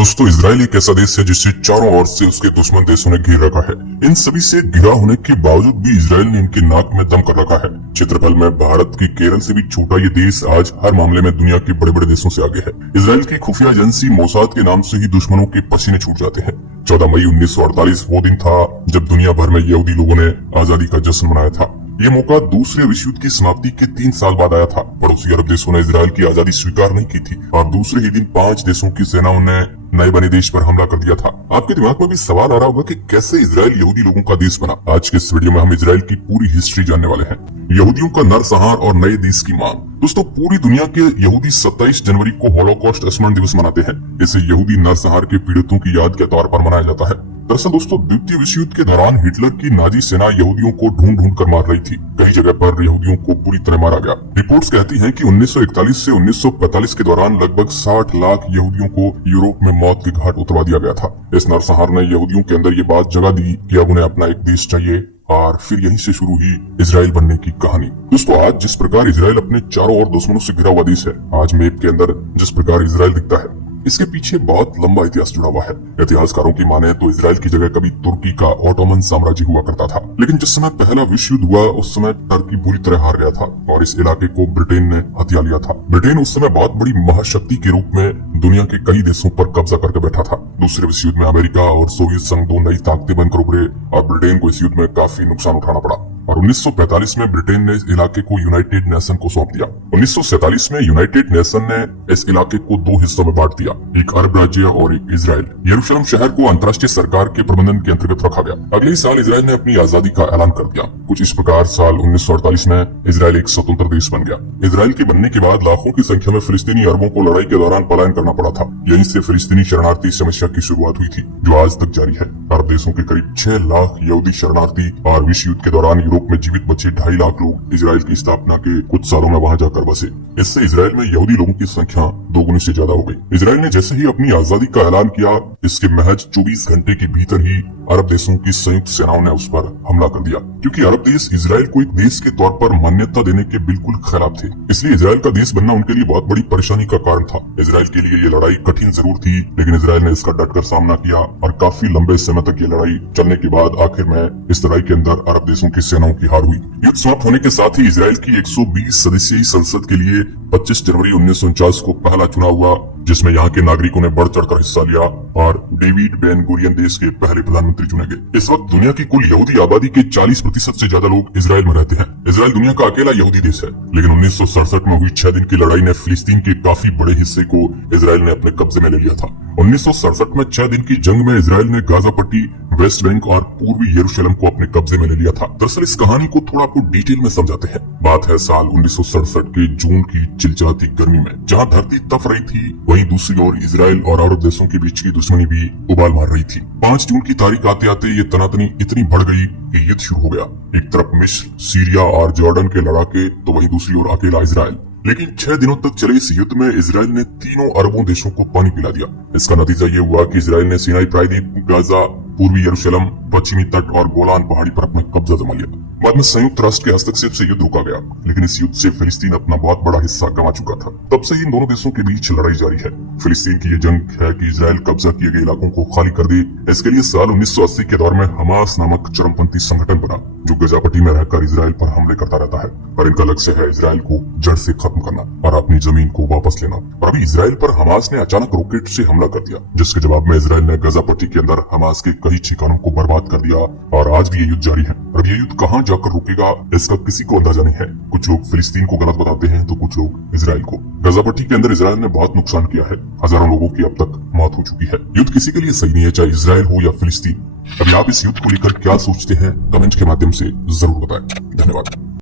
दोस्तों, इजराइल एक ऐसा देश है जिसे चारों ओर से उसके दुश्मन देशों ने घेर रखा है। इन सभी से घिरा होने के बावजूद भी इजराइल ने इनके नाक में दम कर रखा है। क्षेत्रफल में भारत की केरल से भी छोटा ये देश आज हर मामले में दुनिया के बड़े बड़े देशों से आगे है। इजराइल की खुफिया एजेंसी मोसाद के नाम से ही दुश्मनों के पसीने छूट जाते हैं। 14 मई 1948 वो दिन था जब दुनिया भर में यहूदी लोगों ने आजादी का जश्न मनाया था। ये मौका दूसरे विश्व युद्ध की समाप्ति के 3 साल बाद आया था। पड़ोसी अरब देशों ने इजराइल की आजादी स्वीकार नहीं की थी और दूसरे ही दिन 5 देशों की सेनाओं ने नए बने देश पर हमला कर दिया था। आपके दिमाग में भी सवाल आ रहा होगा कि कैसे इजराइल यहूदी लोगों का देश बना। आज के इस वीडियो में हम इजराइल की पूरी हिस्ट्री जानने वाले हैं। यहूदियों का नरसंहार और नए देश की मांग। दोस्तों, पूरी दुनिया के यहूदी 27 जनवरी को हॉलोकॉस्ट स्मरण दिवस मनाते हैं। इसे यहूदी नरसंहार के पीड़ितों की याद के तौर पर मनाया जाता है। दरअसल दोस्तों, द्वितीय विश्व युद्ध के दौरान हिटलर की नाजी सेना यहूदियों को ढूंढ ढूंढ कर मार रही थी। कई जगह पर यहूदियों को बुरी तरह मारा गया। रिपोर्ट्स कहती हैं कि 1941 से 1945 के दौरान लगभग 60 लाख यहूदियों को यूरोप में मौत के घाट उतरवा दिया गया था। इस नरसंहार ने यहूदियों के अंदर ये बात जगा दी कि अब उन्हें अपना एक देश चाहिए और फिर यहीं से शुरू हुई इजराइल बनने की कहानी। दोस्तों, आज जिस प्रकार इजराइल अपने चारों ओर दुश्मनों से घिरा हुआ देश है, आज मैप के अंदर जिस प्रकार इजराइल दिखता है, इसके पीछे बहुत लंबा इतिहास जुड़ा हुआ है। इतिहासकारों की माने तो इजराइल की जगह कभी तुर्की का ओटोमन साम्राज्य हुआ करता था, लेकिन जिस समय पहला विश्व युद्ध हुआ उस समय टर्की बुरी तरह हार गया था और इस इलाके को ब्रिटेन ने हथिया लिया था। ब्रिटेन उस समय बहुत बड़ी महाशक्ति के रूप में दुनिया के कई देशों पर कब्जा करके बैठा था। दूसरे विश्व युद्ध में अमेरिका और सोवियत संघ दो नई ताकतें बनकर उभरे और ब्रिटेन को इस युद्ध में काफी नुकसान उठाना पड़ा और 1945 में ब्रिटेन ने इस इलाके को यूनाइटेड नेशन को सौंप दिया। 1947 में यूनाइटेड नेशन ने इस इलाके को 2 हिस्सों में बांट दिया, एक अरब राज्य और एक इजराइल। यरूशलेम शहर को अंतर्राष्ट्रीय सरकार के प्रबंधन के अंतर्गत रखा गया। अगले ही साल इजराइल ने अपनी आजादी का ऐलान कर दिया। कुछ इस प्रकार साल 1948 में इजराइल एक स्वतंत्र देश बन गया। इजराइल के बनने के बाद लाखों की संख्या में फिलिस्तीनी अरबों को लड़ाई के दौरान पलायन करना पड़ा था। यहीं से फिलिस्तीनी शरणार्थी समस्या की शुरुआत हुई थी, जो आज तक जारी है। अरब देशों के करीब 6 लाख यहूदी शरणार्थी और विश्व युद्ध के दौरान यूरोप में जीवित बचे 2.5 लाख लोग इजराइल की स्थापना के कुछ सालों में वहां जाकर बसे। इससे इजराइल में यहूदी लोगों की संख्या 2 गुने से ज्यादा हो गई। इजराइल ने जैसे ही अपनी आजादी का ऐलान किया, इसके महज 24 घंटे के भीतर ही अरब देशों की संयुक्त सेनाओं ने उस पर हमला कर दिया, क्योंकि अरब देश इजराइल को एक देश के तौर पर मान्यता देने के बिल्कुल खिलाफ थे। इसलिए इजराइल का देश बनना उनके लिए बहुत बड़ी परेशानी का कारण था। इजराइल के लिए ये लड़ाई कठिन जरूर थी, लेकिन इजराइल ने इसका डटकर सामना किया और काफी लंबे समय तक ये लड़ाई चलने के बाद आखिर में इस लड़ाई के अंदर अरब देशों की सेनाओं की हार हुई। युद्ध समाप्त होने के साथ ही इजराइल की 120 सदस्यीय संसद के लिए 25 जनवरी 1949 को पहला चुनाव हुआ, जिसमें यहाँ के नागरिकों ने बढ़ चढ़कर हिस्सा लिया और डेविड बेन गुरियन देश के पहले प्रधानमंत्री चुने गए। इस वक्त दुनिया की कुल यहूदी आबादी के 40% से ज्यादा लोग इजराइल में रहते हैं। इजराइल दुनिया का अकेला यहूदी देश है, लेकिन 1967 में हुई 6 दिन की लड़ाई ने फिलिस्तीन के काफी बड़े हिस्से को इजराइल ने अपने कब्जे में ले लिया था। 1967 में 6 दिन की जंग में इजराइल ने गाजा पट्टी, वेस्ट बैंक और पूर्वी यरूशलेम को अपने कब्जे में ले लिया था। दरअसल इस कहानी को थोड़ा आपको डिटेल में समझाते हैं। बात है साल 1967 के जून की चिलचिलाती गर्मी में, जहाँ धरती तप रही थी, वहीं दूसरी ओर इजराइल और अरब देशों के बीच की दुश्मनी भी उबाल मार रही थी। 5 जून की तारीख आते आते ये तनातनी इतनी बढ़ गई कि युद्ध शुरू हो गया। एक तरफ मिस्र, सीरिया और जॉर्डन के लड़ाके, तो वहीं दूसरी ओर अकेला इजराइल। लेकिन 6 दिनों तक चले इस युद्ध में इजराइल ने तीनों अरबों देशों को पानी पिला दिया। इसका नतीजा ये हुआ कि इजराइल ने सिनाई प्रायद्वीप, गाजा, पूर्वी यरूशलेम, पश्चिमी तट और गोलान पहाड़ी पर अपना कब्जा जमा लिया। बाद में संयुक्त राष्ट्र के हस्तक्षेप से युद्ध रुका गया, लेकिन इस युद्ध से फिलिस्तीन अपना बहुत बड़ा हिस्सा गंवा चुका था। तब से इन दोनों देशों के बीच लड़ाई जारी है। फिलिस्तीन की ये जंग है कि इजराइल कब्जा किए गए इलाकों को खाली कर दे। इसके लिए साल 1980 के दौर में हमास नामक चरमपंथी संगठन बना, जो गजापट्टी में रहकर इजराइल पर हमले करता रहता है और इनका लक्ष्य है इजराइल को जड़ से खत्म करना और अपनी जमीन को वापस लेना। और अभी इजराइल पर हमास ने अचानक रॉकेट से हमला कर दिया, जिसके जवाब में इजराइल ने गजापट्टी के अंदर हमास के कई ठिकानों को बर्बाद कर दिया और आज भी ये युद्ध जारी है। और ये युद्ध कहाँ जाकर रुकेगा, इसका किसी को अंदाजा नहीं है। कुछ लोग फिलिस्तीन को गलत बताते हैं तो कुछ लोग इजराइल को। गजापट्टी के अंदर इजराइल ने बहुत नुकसान किया है, हजारों लोगों की अब तक मौत हो चुकी है। युद्ध किसी के लिए सही नहीं है, चाहे इजराइल हो या फिलिस्तीन। अभी आप इस युद्ध को लेकर क्या सोचते हैं, कमेंट के माध्यम से जरूर बताएं। धन्यवाद।